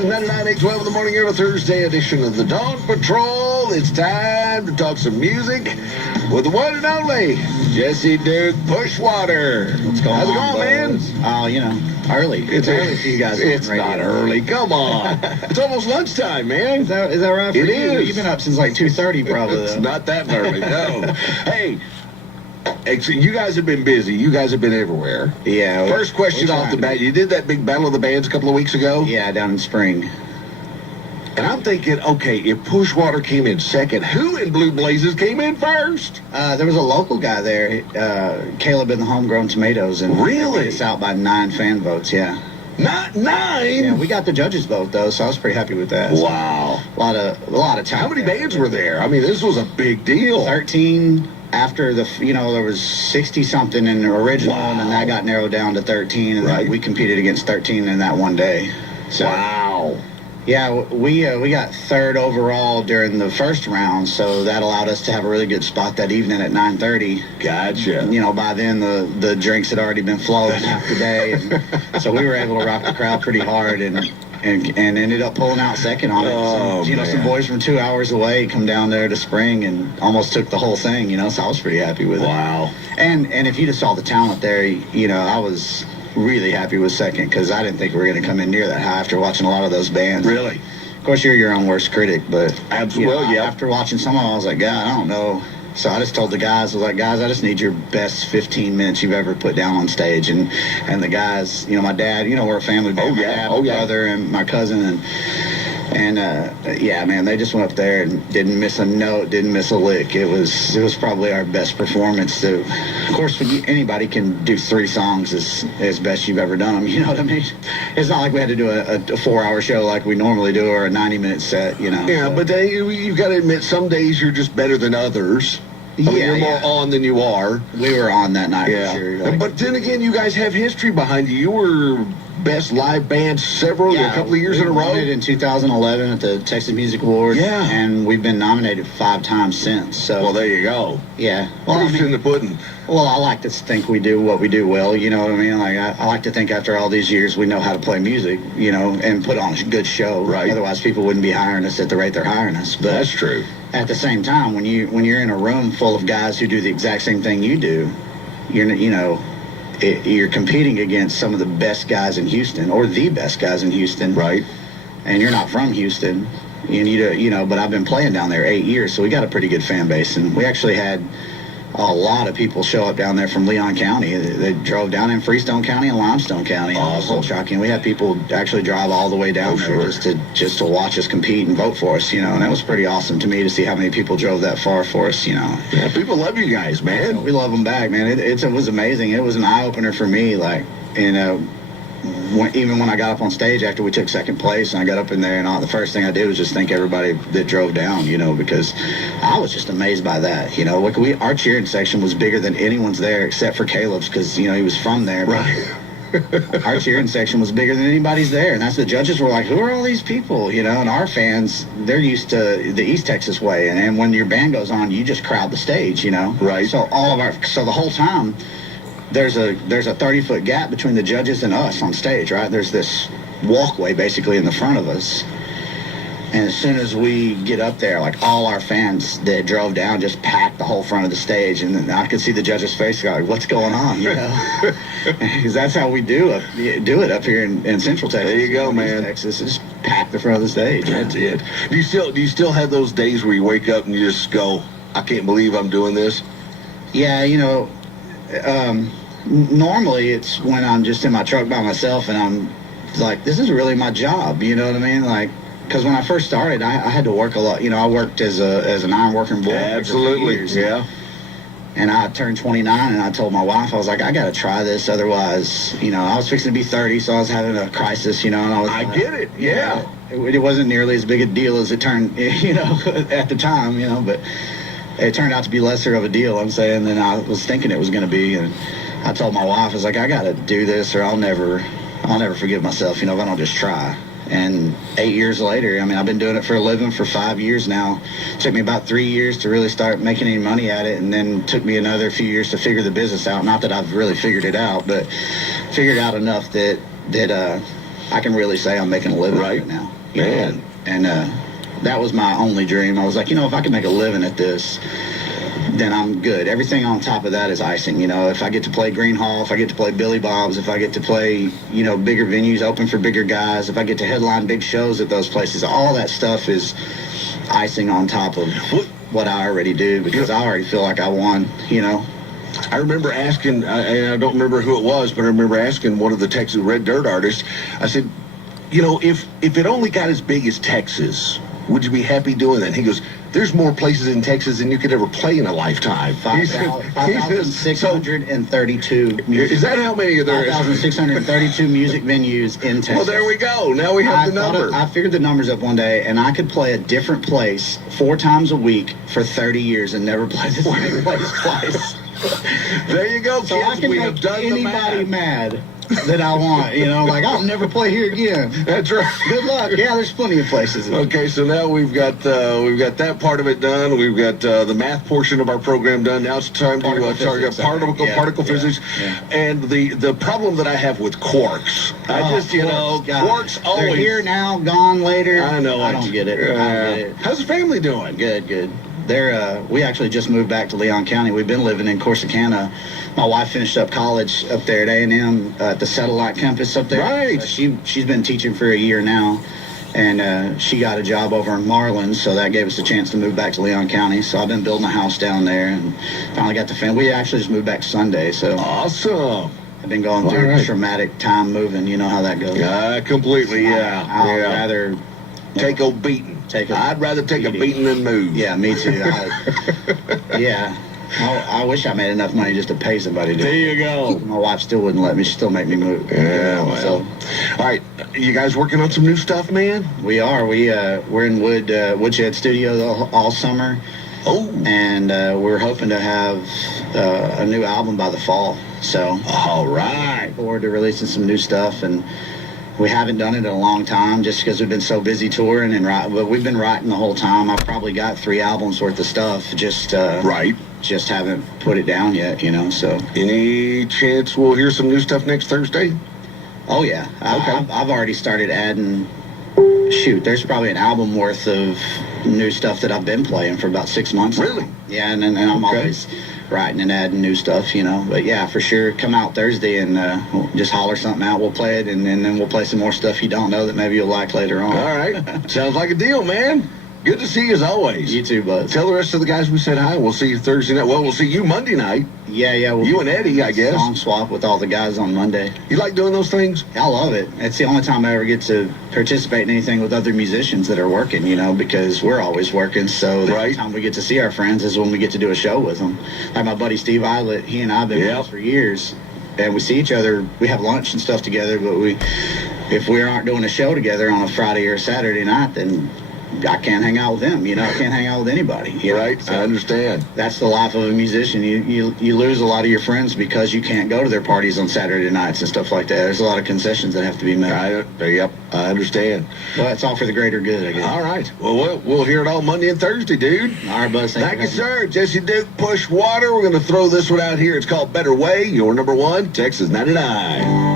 is 99.812 in the morning here, a Thursday edition of the Dawn Patrol. It's time to talk some music with the one and only Jesse Duke PushWater. What's going on? How's it going, man? Oh, early. It's early for you guys. It's not early. Come on. It's almost lunchtime, man. Is that right for It you? is. You've been up since like 2:30 probably. It's Though. not that early, no. Hey, you guys have been busy. You guys have been everywhere. Yeah. First question off the bat. You did that big Battle of the Bands a couple of weeks ago? Yeah, down in spring. And I'm thinking, okay, if PushWater came in second, who in Blue Blazes came in first? There was a local guy there, Caleb in the Homegrown Tomatoes, and Really? it's out by 9 fan votes. Yeah. Not 9? Yeah, we got the judges' vote though, so I was pretty happy with that. Wow. A lot of talent. How many bands were there? I mean, this was a big deal. 13 after there was 60 something in the original, Wow. and then that got narrowed down to 13, and Right. then we competed against 13 in that one day. So Wow. yeah, we got third overall during the first round, so that allowed us to have a really good spot that evening at 9:30. Gotcha. By then the drinks had already been flowing half the day, and so we were able to rock the crowd pretty hard and ended up pulling out second on it. Oh, Some man. boys from 2 hours away come down there to Spring and almost took the whole thing, so I was pretty happy with it. Wow. And if you just saw the talent there, I was really happy with second because I didn't think we were going to come in near that high after watching a lot of those bands. Really? Of course, you're your own worst critic, but Absolutely, yeah. after watching some of them, I was like, God, I don't know. So I just told the guys, I was like, guys, I just need your best 15 minutes you've ever put down on stage. And the guys, my dad, we're a family band. Oh, yeah. My dad, Oh, my yeah. brother, and my cousin, and yeah, man, they just went up there and didn't miss a note, didn't miss a lick. It was probably our best performance. Of course, anybody can do 3 songs as best you've ever done them. You know what I mean? It's not like we had to do a 4-hour show like we normally do, or a 90-minute set. Yeah, so. but you got to admit, some days you're just better than others. I mean, you're more on than you are. We were on that night for sure. But then again, you guys have history behind you. You were best live band a couple of years in a row. We won it in 2011 at the Texas Music Awards. Yeah. And we've been nominated 5 times since. So Well, there you go. yeah. Well, Proof's in the pudding. I like to think we do what we do well. You know what I mean? Like I like to think after all these years we know how to play music. And put on a good show. Right. Otherwise, people wouldn't be hiring us at the rate they're hiring us. But That's true. at the same time, when you're in a room full of guys who do the exact same thing you do, you're competing against some of the best guys in Houston, or the best guys in Houston. Right. And you're not from Houston, and but I've been playing down there 8 years, so we got a pretty good fan base, and we actually had a lot of people show up down there from Leon County. They drove down in Freestone County and Limestone County. And it was a little shocking. We had people actually drive all the way down there just to watch us compete and vote for us, and that was pretty awesome to me to see how many people drove that far for us, Yeah, people love you guys, man. We love them back, man. It was amazing. It was an eye-opener for me, even when I got up on stage after we took second place and I got up in there, and the first thing I did was just thank everybody that drove down, because I was just amazed by that. Our cheering section was bigger than anyone's there except for Caleb's, because he was from there. Right. Our cheering section was bigger than anybody's there, and the judges were like, who are all these people? And our fans, they're used to the East Texas way, and when your band goes on, you just crowd the stage, Right. So the whole time there's a 30-foot gap between the judges and us on stage, right? There's this walkway basically in the front of us. And as soon as we get up there, all our fans that drove down just packed the whole front of the stage. And then I could see the judge's face like, what's going on, Because that's how we do it up here in Central Texas. There you go, man. Texas, just pack the front of the stage. That's it. Do you still have those days where you wake up and you just go, I can't believe I'm doing this? Yeah, normally it's when I'm just in my truck by myself and I'm like, this is really my job, you know what I mean? Because when I first started, I had to work a lot. I worked as an iron working boy. Absolutely, for years. yeah. And I turned 29, and I told my wife, I was like, I got to try this. Otherwise, I was fixing to be 30, so I was having a crisis, and I get it, yeah. It wasn't nearly as big a deal as it turned, at the time, but it turned out to be lesser of a deal, I'm saying, than I was thinking it was going to be. And I told my wife, I was like, I got to do this, or I'll never forgive myself, if I don't just try. And 8 years later, I've been doing it for a living for 5 years now. It took me about 3 years to really start making any money at it, and then took me another few years to figure the business out. Not that I've really figured it out, but figured out enough that I can really say I'm making a living Right. at it now. Man. And that was my only dream. I was like, if I can make a living at this, then I'm good. Everything on top of that is icing. If I get to play Green Hall, if I get to play Billy Bob's, if I get to play, bigger venues, open for bigger guys, if I get to headline big shows at those places, all that stuff is icing on top of what I already do, because I already feel like I won, I remember asking, and I don't remember who it was, but I remember asking one of the Texas Red Dirt artists, I said, if it only got as big as Texas, would you be happy doing that? And he goes, there's more places in Texas than you could ever play in a lifetime. 5,632 music. Is that how many are there? 5,632 music venues in Texas. Well, there we go. Now we have the number. I figured the numbers up one day, and I could play a different place 4 times a week for 30 years and never play the same place twice. There you go, So kids. I can We have make done the anybody math. mad that I want. Like, I'll never play here again. That's right. Good luck. Yeah, there's plenty of places. Okay, so now we've got that part of it done. We've got the math portion of our program done. Now it's time Particle to target physics, particle yeah, physics, yeah. and the problem that I have with quarks. I just quarks They're always here now, gone later. I know. I don't get it. I don't get it. How's the family doing? Good. We actually just moved back to Leon County. We've been living in Corsicana. My wife finished up college up there at A&M at the satellite campus up there. Right. She's been teaching for a year now, and she got a job over in Marlin, so that gave us a chance to move back to Leon County. So I've been building a house down there, and finally got the family. We actually just moved back Sunday, so Awesome. I've been going through right. traumatic time moving. You know how that goes. Completely. Yeah. I'd rather take a beating. I'd rather take a beating than move. Yeah, me too. I wish I made enough money just to pay somebody to do There it. you go. My wife still wouldn't let me. She still make me move. Yeah, well. So All right, you guys working on some new stuff, man? we are. We're in Woodshed Studio all summer, Oh, and we're hoping to have a new album by the fall. So all right. look forward to releasing some new stuff, and we haven't done it in a long time just because we've been so busy touring and writing. But we've been writing the whole time. I've probably got 3 albums worth of stuff. Just Right. just haven't put it down yet. So. Any chance we'll hear some new stuff next Thursday? Oh yeah. Okay. I've already started adding. Shoot, there's probably an album worth of new stuff that I've been playing for about 6 months. now. Really? Yeah, and I'm Okay. always writing and adding new stuff. But yeah, for sure, come out Thursday and we'll just holler something out. We'll play it, and then we'll play some more stuff you don't know that maybe you'll like later on. All right. Sounds like a deal, man. Good to see you as always. You too, bud. Tell the rest of the guys we said hi. We'll see you Thursday night. Well, we'll see you Monday night. Yeah. You and Eddie, I guess. Song swap with all the guys on Monday. You like doing those things? I love it. It's the only time I ever get to participate in anything with other musicians that are working, because we're always working. So the only Right. time we get to see our friends is when we get to do a show with them. Like my buddy Steve Eilert, he and I have been Yep. friends for years. And we see each other, we have lunch and stuff together, but if we aren't doing a show together on a Friday or a Saturday night, then I can't hang out with him. I can't hang out with anybody. Right. So I understand. that's the life of a musician. You lose a lot of your friends because you can't go to their parties on Saturday nights and stuff like that. There's a lot of concessions that have to be made. Yep. I understand. Well, it's all for the greater good, I guess. All right. Well, we'll hear it all Monday and Thursday, dude. All right, buzz. Thank you, sir. Jesse Duke, PushWater. We're going to throw this one out here. It's called Better Way. Your number 1, Texas 99.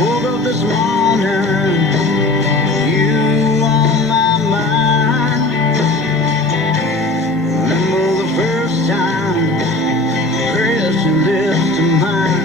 Woke up this morning, you on my mind. Remember the first time, pressed your lips to mine.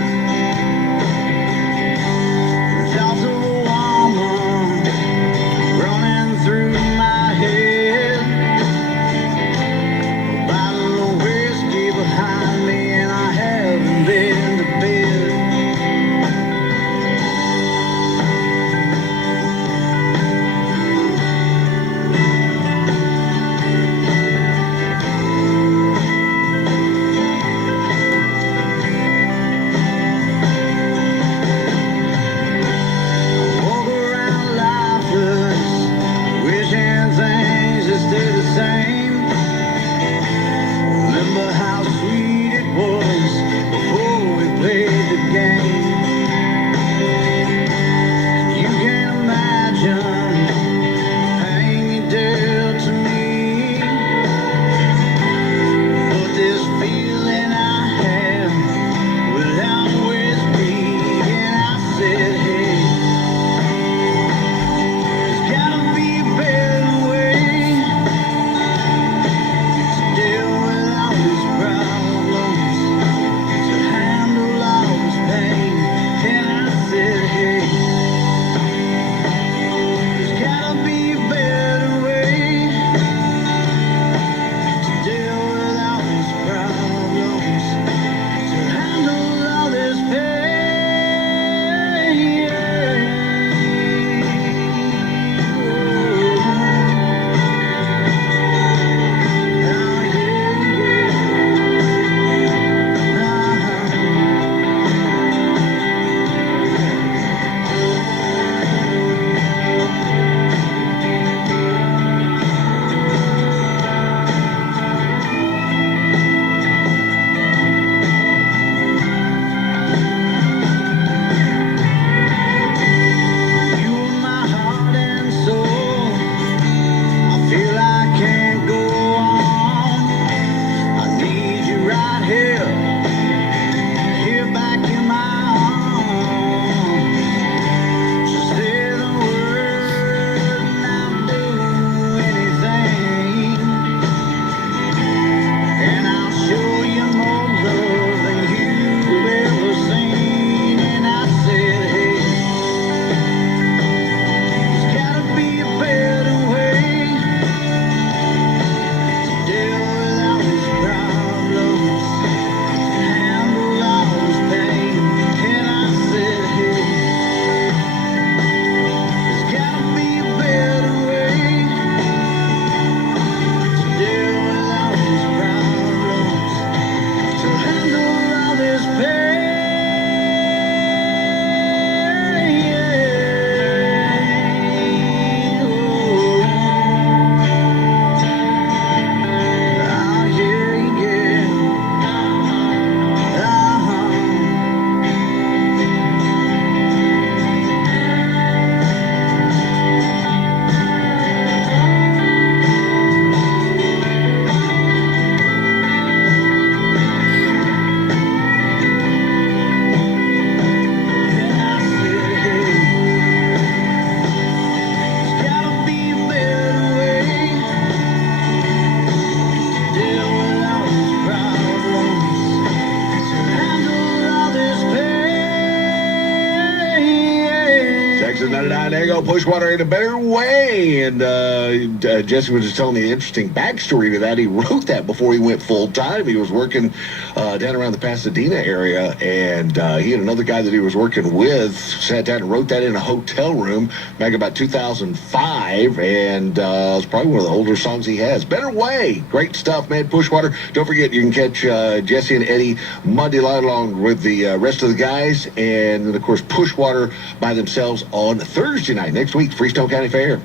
PushWater in a better way. And Jesse was just telling me the interesting backstory to that. He wrote that before he went full time. He was working down around the Pasadena area, and he had another guy that he was working with sat down and wrote that in a hotel room back about 2005, and it's probably one of the older songs he has. Better Way. Great stuff, man. PushWater. Don't forget, you can catch Jesse and Eddie Monday night along with the rest of the guys, and then, of course, PushWater by themselves on Thursday night next week, Freestone County Fair.